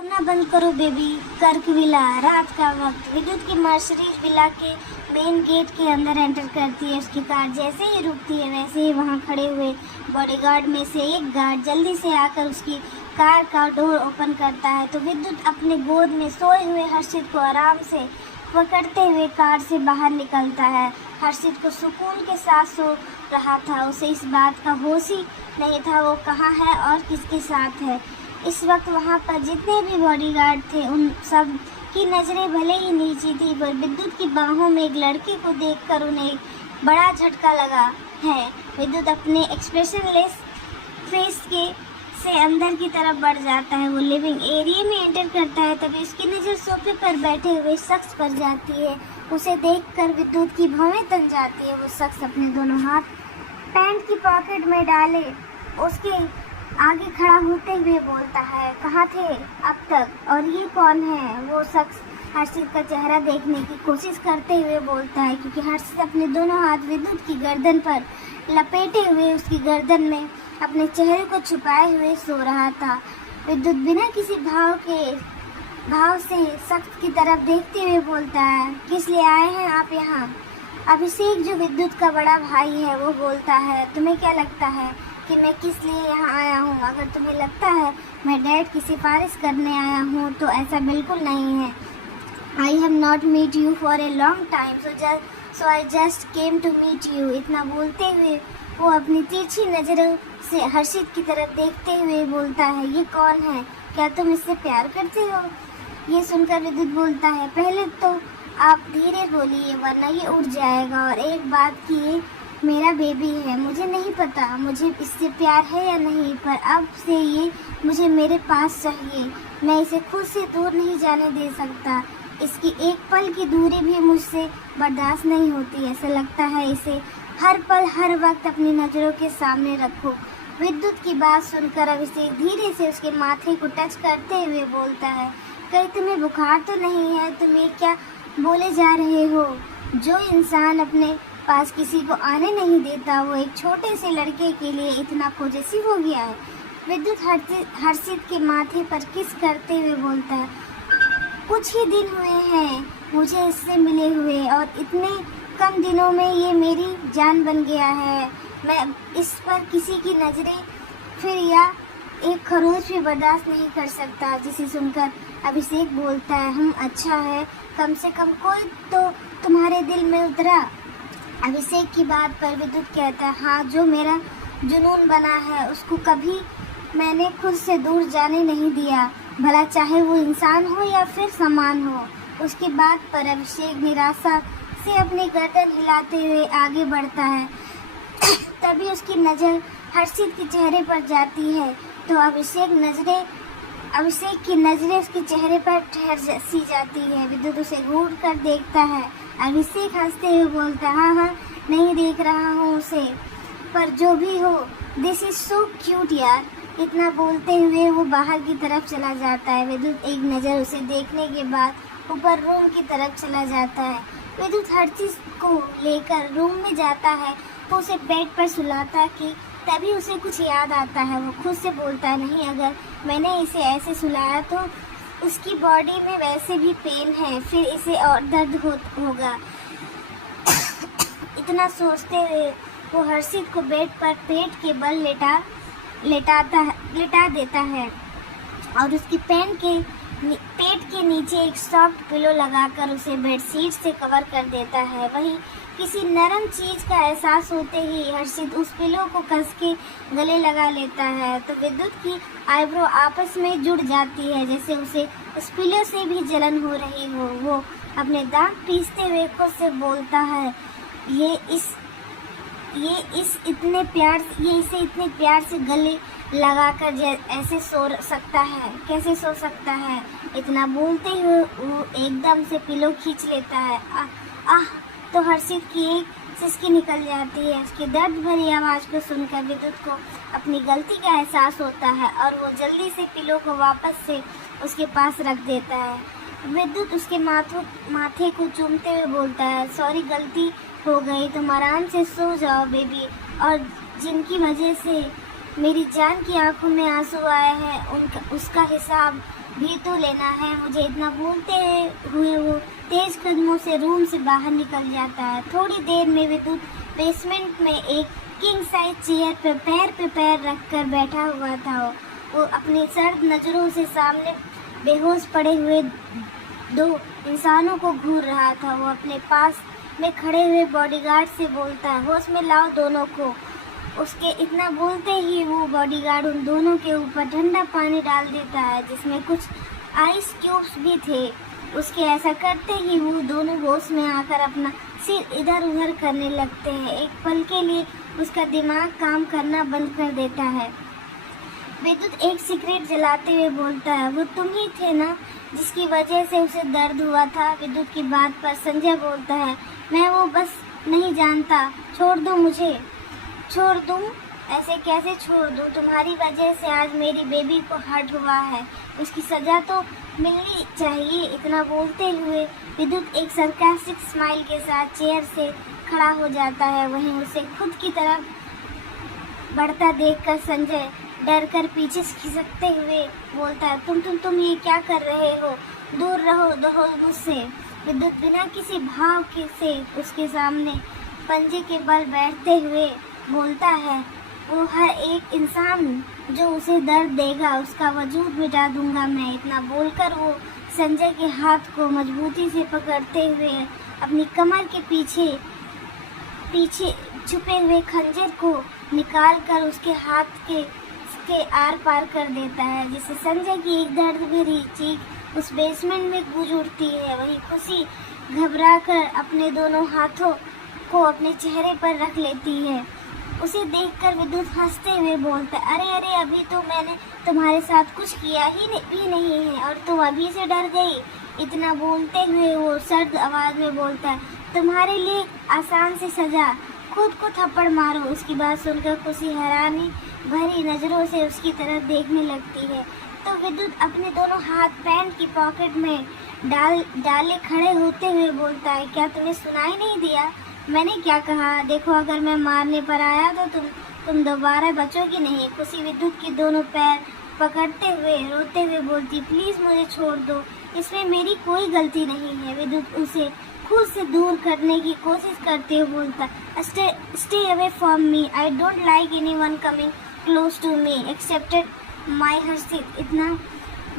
रोना बंद करो बेबी, कर्क विला। रात का वक्त। विद्युत की मर्सिडीज विला के मेन गेट के अंदर एंटर करती है। उसकी कार जैसे ही रुकती है वैसे ही वहां खड़े हुए बॉडीगार्ड में से एक गार्ड जल्दी से आकर उसकी कार का डोर ओपन करता है तो विद्युत अपने गोद में सोए हुए हर्षित को आराम से पकड़ते हुए कार से बाहर निकलता है। हर्षित को सुकून के साथ सो रहा था। उसे इस बात का होश ही नहीं था वो कहाँ है और किसके साथ है। इस वक्त वहाँ पर जितने भी बॉडीगार्ड थे उन सब की नज़रें भले ही नीची थी, पर विद्युत की बाहों में एक लड़के को देखकर उन्हें एक बड़ा झटका लगा है। विद्युत अपने एक्सप्रेशनलेस फेस के से अंदर की तरफ बढ़ जाता है। वो लिविंग एरिया में एंटर करता है तभी उसकी नज़र सोफे पर बैठे हुए शख्स पर जाती है। उसे देखकर विद्युत की भौहें तन जाती है। वो शख्स अपने दोनों हाथ पैंट की पॉकेट में डाले उसके आगे खड़ा होते हुए बोलता है, कहाँ थे अब तक और ये कौन है? वो शख्स हर्षित का चेहरा देखने की कोशिश करते हुए बोलता है, क्योंकि हर्षित अपने दोनों हाथ विद्युत की गर्दन पर लपेटे हुए उसकी गर्दन में अपने चेहरे को छुपाए हुए सो रहा था। विद्युत बिना किसी भाव से शख्स की तरफ देखते हुए बोलता है, किस लिए आए हैं आप यहाँ? अभिषेक, जो विद्युत का बड़ा भाई है, वो बोलता है, तुम्हें क्या लगता है कि मैं किस लिए यहाँ आया हूँ? अगर तुम्हें लगता है मैं डैड की सिफारिश करने आया हूँ तो ऐसा बिल्कुल नहीं है। I have not meet you for a long time so I just came to meet you. इतना बोलते हुए वो अपनी तिरछी नज़रों से हर्षित की तरफ देखते हुए बोलता है, ये कौन है? क्या तुम इससे प्यार करते हो? ये सुनकर विद्युत बोलता है, पहले तो आप धीरे बोलिए वरना ये उड़ जाएगा, और एक बात की ये मेरा बेबी है। मुझे नहीं पता मुझे इससे प्यार है या नहीं, पर अब से ये मुझे मेरे पास चाहिए। मैं इसे खुद से दूर नहीं जाने दे सकता। इसकी एक पल की दूरी भी मुझसे बर्दाश्त नहीं होती। ऐसा लगता है इसे हर पल हर वक्त अपनी नज़रों के सामने रखो। विद्युत की बात सुनकर अभिषेक धीरे से उसके माथे को टच करते हुए बोलता है, कहीं तुम्हें बुखार तो नहीं है? तुम ये क्या बोले जा रहे हो? जो इंसान अपने पास किसी को आने नहीं देता वो एक छोटे से लड़के के लिए इतना पॉजेसिव हो गया है। विद्युत हर्षित के माथे पर किस करते हुए बोलता है, कुछ ही दिन हुए हैं मुझे इससे मिले हुए और इतने कम दिनों में ये मेरी जान बन गया है। मैं इस पर किसी की नज़रें फिर या एक खरोच भी बर्दाश्त नहीं कर सकता। जिसे सुनकर अभिषेक बोलता है, अच्छा है, कम से कम कोई तो तुम्हारे दिल में उतरा। अभिषेक की बात पर विद्युत कहता है, हाँ, जो मेरा जुनून बना है उसको कभी मैंने खुद से दूर जाने नहीं दिया, भला चाहे वो इंसान हो या फिर सामान हो। उसकी बात पर अभिषेक निराशा से अपनी गर्दन हिलाते हुए आगे बढ़ता है। तभी उसकी नज़र हर्षित के चेहरे पर जाती है तो अभिषेक की नज़रें उसके चेहरे पर ठहर सी जाती है। विद्युत उसे घूर कर देखता है। अभिषेक हंसते हुए बोलता है, हाँ, नहीं देख रहा हूँ उसे, पर जो भी हो, दिस इज सो क्यूट यार। इतना बोलते हुए वो बाहर की तरफ चला जाता है। विद्युत एक नज़र उसे देखने के बाद ऊपर रूम की तरफ चला जाता है। विद्युत हर चीज़ को लेकर रूम में जाता है तो उसे बेड पर सुलाता कि तभी उसे कुछ याद आता है। वो खुद से बोलता है, नहीं, अगर मैंने इसे ऐसे सुलाया तो उसकी बॉडी में वैसे भी पेन है, फिर इसे और दर्द होगा। इतना सोचते हुए वो हर्षित को बेड पर पेट के बल लेटा देता है और उसकी पेट के नीचे एक सॉफ्ट पिलो लगाकर उसे बेडशीट से कवर कर देता है। वहीं किसी नरम चीज़ का एहसास होते ही हर्षित उस पिलो को कस के गले लगा लेता है तो विद्युत की आईब्रो आपस में जुड़ जाती है, जैसे उसे उस पिलो से भी जलन हो रही हो। वो अपने दांत पीसते हुए खुद से बोलता है, ये इसे इतने प्यार से गले लगाकर ऐसे सो सकता है, कैसे सो सकता है? इतना बोलते हुए वो एकदम से पिलो खींच लेता है। आह, तो हर्षित की एक सिसकी निकल जाती है। उसकी दर्द भरी आवाज़ को सुनकर विद्युत को अपनी गलती का एहसास होता है और वो जल्दी से पिलो को वापस से उसके पास रख देता है। विद्युत उसके माथे को चूमते हुए बोलता है, सॉरी, गलती हो गई, तुम आराम से सो जाओ बेबी, और जिनकी वजह से मेरी जान की आंखों में आंसू आए हैं उसका हिसाब भी तो लेना है मुझे। इतना बोलते हुए वो तेज कदमों से रूम से बाहर निकल जाता है। थोड़ी देर में विद्युत बेसमेंट में एक किंग साइज चेयर पे पैर रखकर बैठा हुआ था। वो अपनी सर्द नज़रों से सामने बेहोश पड़े हुए दो इंसानों को घूर रहा था। वो अपने पास में खड़े हुए बॉडीगार्ड से बोलता है, होश में लाओ दोनों को। उसके इतना बोलते ही वो बॉडीगार्ड उन दोनों के ऊपर ठंडा पानी डाल देता है जिसमें कुछ आइस क्यूब्स भी थे। उसके ऐसा करते ही वो दोनों होश में आकर अपना सिर इधर उधर करने लगते हैं। एक पल के लिए उसका दिमाग काम करना बंद कर देता है। विद्युत एक सिगरेट जलाते हुए बोलता है, वो तुम ही थे ना जिसकी वजह से उसे दर्द हुआ था। विद्युत की बात पर संजय बोलता है, मैं वो बस नहीं जानता, छोड़ दो मुझे। छोड़ दूँ? ऐसे कैसे छोड़ दूँ? तुम्हारी वजह से आज मेरी बेबी को हर्ट हुआ है, उसकी सज़ा तो मिलनी चाहिए। इतना बोलते हुए विद्युत एक सरकास्टिक स्माइल के साथ चेयर से खड़ा हो जाता है। वहीं उसे खुद की तरफ बढ़ता देखकर संजय डर कर पीछे खिसकते हुए बोलता है, तुम ये क्या कर रहे हो? दूर रहो मुझसे। विद्युत बिना किसी भाव के से उसके सामने पंजे के बल बैठते हुए बोलता है, वो हर एक इंसान जो उसे दर्द देगा उसका वजूद मिटा दूंगा मैं। इतना बोलकर वो संजय के हाथ को मजबूती से पकड़ते हुए अपनी कमर के पीछे छुपे हुए खंजर को निकालकर उसके हाथ के आर पार कर देता है, जिससे संजय की एक दर्द भरी चीख उस बेसमेंट में गूंज उठती है। वही खुशी घबराकर अपने दोनों हाथों को अपने चेहरे पर रख लेती है। उसे देखकर विद्युत हंसते हुए बोलता है, अरे अभी तो मैंने तुम्हारे साथ कुछ किया ही भी नहीं है और तुम अभी से डर गई। इतना बोलते हुए वो सर्द आवाज़ में बोलता है, तुम्हारे लिए आसान सी सज़ा, खुद को थप्पड़ मारो। उसकी बात सुनकर खुशी हैरानी भरी नज़रों से उसकी तरफ देखने लगती है तो विद्युत अपने दोनों हाथ पैंट की पॉकेट में डाले खड़े होते हुए बोलता है, क्या तुम्हें सुनाई नहीं दिया मैंने क्या कहा? देखो अगर मैं मारने पर आया तो तुम दोबारा बचोगी नहीं। खुशी विद्युत की दोनों पैर पकड़ते हुए रोते हुए बोलती, प्लीज़ मुझे छोड़ दो, इसमें मेरी कोई गलती नहीं है। विद्युत उसे खुद से दूर करने की कोशिश करते हुए बोलता, stay away from me, I don't like anyone coming close to me excepted my Harshit. इतना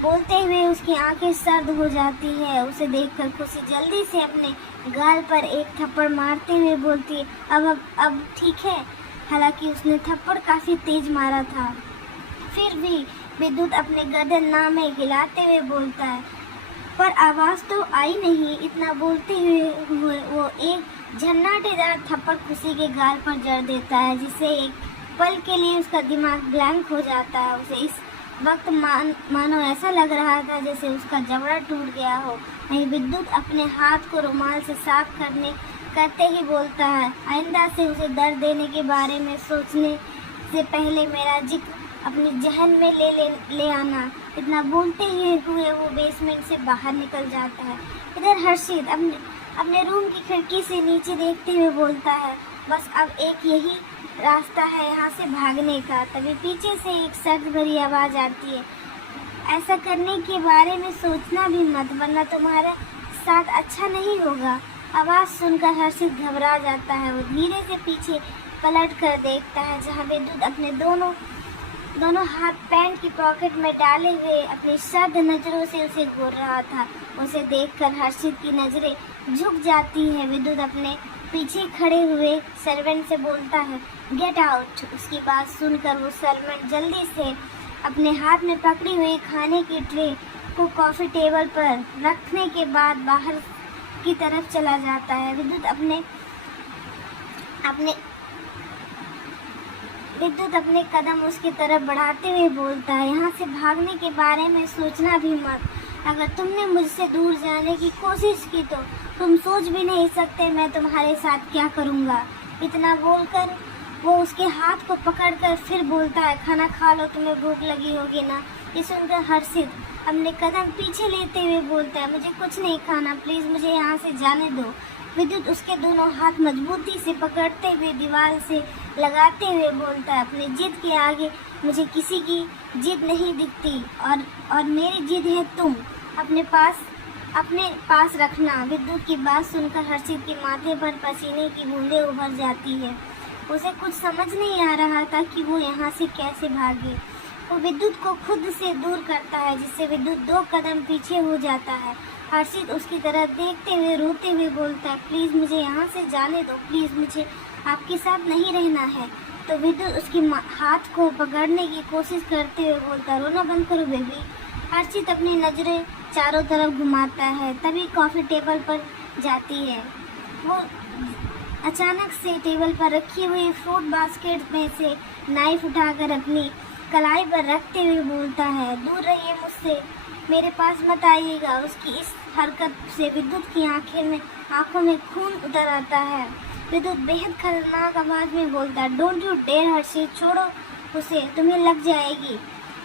बोलते हुए उसकी आंखें सर्द हो जाती है। उसे देखकर खुशी जल्दी से अपने गाल पर एक थप्पड़ मारते हुए बोलती है, अब ठीक है। हालांकि उसने थप्पड़ काफ़ी तेज मारा था, फिर भी विद्युत अपने गर्दन नामे हिलाते हुए बोलता है, पर आवाज़ तो आई नहीं। इतना बोलते हुए वो एक झन्नाटेदार थप्पड़ खुशी के गाल पर जड़ देता है, जिससे एक पल के लिए उसका दिमाग ब्लैंक हो जाता है। उसे इस वक्त मानो ऐसा लग रहा था जैसे उसका जबड़ा टूट गया हो। वहीं विद्युत अपने हाथ को रुमाल से साफ करते ही बोलता है, आइंदा से उसे दर्द देने के बारे में सोचने से पहले मेरा जिक्र अपनी जहन में ले आना। इतना बोलते हुए वो बेसमेंट से बाहर निकल जाता है। इधर हर्षित अपने रूम की खिड़की से नीचे देखते हुए बोलता है, बस अब एक यही रास्ता है यहाँ से भागने का। तभी पीछे से एक सर्द भरी आवाज़ आती है, ऐसा करने के बारे में सोचना भी मत, वरना तुम्हारे साथ अच्छा नहीं होगा। आवाज़ सुनकर हर्षित घबरा जाता है। वो धीरे से पीछे पलट कर देखता है जहाँ विद्युत अपने दोनों हाथ पैंट की पॉकेट में डाले हुए अपनी सर्द नज़रों से उसे घूर रहा था। उसे देखकर हर्षित की नज़रें झुक जाती है। विद्युत अपने पीछे खड़े हुए सर्वेंट से बोलता है, गेट आउट। उसकी बात सुनकर वो सर्वेंट जल्दी से अपने हाथ में पकड़ी हुई खाने की ट्रे को कॉफ़ी टेबल पर रखने के बाद बाहर की तरफ चला जाता है। विद्युत अपने कदम उसकी तरफ बढ़ाते हुए बोलता है, यहाँ से भागने के बारे में सोचना भी मत। अगर तुमने मुझसे दूर जाने की कोशिश की तो तुम सोच भी नहीं सकते मैं तुम्हारे साथ क्या करूँगा। इतना बोलकर वो उसके हाथ को पकड़कर फिर बोलता है, खाना खा लो, तुम्हें भूख लगी होगी ना। ये सुनकर हर्षित अपने कदम पीछे लेते हुए बोलता है, मुझे कुछ नहीं खाना, प्लीज़ मुझे यहाँ से जाने दो। विद्युत उसके दोनों हाथ मजबूती से पकड़ते हुए दीवार से लगाते हुए बोलता है, अपनी जिद के आगे मुझे किसी की जिद नहीं दिखती और मेरी जिद है तुम अपने पास रखना। विद्युत की बात सुनकर हर्षित के माथे पर पसीने की बूंदें उभर जाती है। उसे कुछ समझ नहीं आ रहा था कि वो यहाँ से कैसे भागे। वो विद्युत को खुद से दूर करता है, जिससे विद्युत 2 कदम पीछे हो जाता है। हर्षित उसकी तरफ देखते हुए रोते हुए बोलता है, प्लीज़ मुझे यहाँ से जाने दो, प्लीज़ मुझे आपके साथ नहीं रहना है। तो विद्युत उसके हाथ को पकड़ने की कोशिश करते हुए बोलता है, रोना बंद करो बेबी। हर्षित अपनी नज़रें चारों तरफ घुमाता है, तभी कॉफ़ी टेबल पर जाती है। वो अचानक से टेबल पर रखी हुई फ्रूट बास्केट में से नाइफ उठाकर अपनी कलाई पर रखते हुए बोलता है, दूर रहिए मुझसे, मेरे पास मत आइएगा। उसकी इस हरकत से विद्युत की आंखों में खून उतर आता है। विद्युत बेहद खतरनाक आवाज़ में बोलता है, डोंट यू डेयर हर्षित, छोड़ो उसे, तुम्हें लग जाएगी,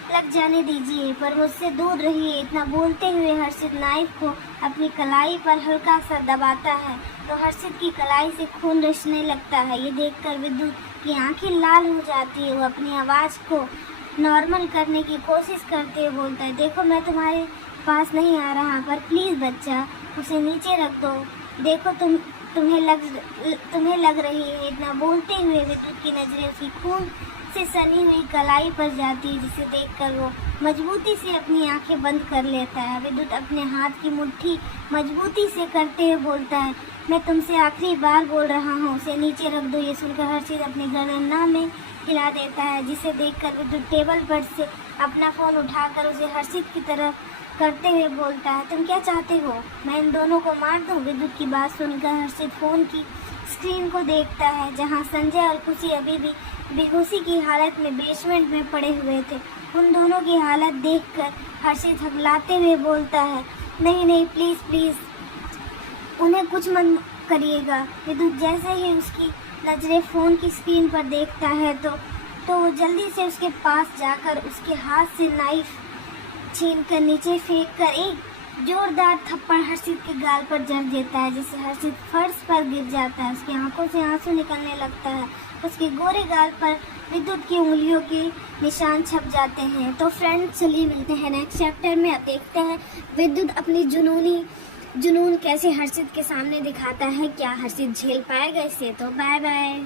लग जाने दीजिए, पर मुझसे दूर रहिए। इतना बोलते हुए हर्षित नाइफ को अपनी कलाई पर हल्का सा दबाता है तो हर्षित की कलाई से खून रिसने लगता है। ये देखकर विद्युत की आंखें लाल हो जाती है। वो अपनी आवाज़ को नॉर्मल करने की कोशिश करते हुए बोलता है, देखो मैं तुम्हारे पास नहीं आ रहा, पर प्लीज़ बच्चा उसे नीचे रख दो, देखो तुम्हें लग रही है। इतना बोलते हुए विद्युत की नज़रें उसकी खून से सनी हुई कलाई पर जाती है, जिसे देखकर वो मजबूती से अपनी आंखें बंद कर लेता है। विद्युत अपने हाथ की मुट्ठी मजबूती से करते हुए बोलता है, मैं तुमसे आखिरी बार बोल रहा हूँ, उसे नीचे रख दो। ये सुनकर हर्षित अपनी गर्दन में हिला देता है, जिसे देखकर विद्युत टेबल पर से अपना फ़ोन उठाकर उसे हर्षित की तरफ करते हुए बोलता है, तुम क्या चाहते हो, मैं इन दोनों को मार दूँ? विद्युत की बात सुनकर हर्षित फ़ोन की स्क्रीन को देखता है, जहाँ संजय और खुशी अभी भी बेहोशी की हालत में बेसमेंट में पड़े हुए थे। उन दोनों की हालत देखकर हर्षित हकलाते हुए बोलता है, नहीं प्लीज़ प्लीज़ उन्हें कुछ मत करिएगा। विद्युत जैसे ही उसकी नज़रें फ़ोन की स्क्रीन पर देखता है तो वो जल्दी से उसके पास जाकर उसके हाथ से नाइफ छीनकर नीचे फेंक कर एक जोरदार थप्पड़ हर्षित के गाल पर जड़ देता है, जिससे हर्षित फर्श पर गिर जाता है। उसकी आंखों से आंसू निकलने लगता है। उसके गोरे गाल पर विद्युत की उंगलियों के निशान छप जाते हैं। तो फ्रेंड्स चलिए मिलते हैं नेक्स्ट चैप्टर में। अब देखते हैं विद्युत अपनी जुनून कैसे हर्षित के सामने दिखाता है। क्या हर्षित झेल पाएगा इसे? तो बाय बाय।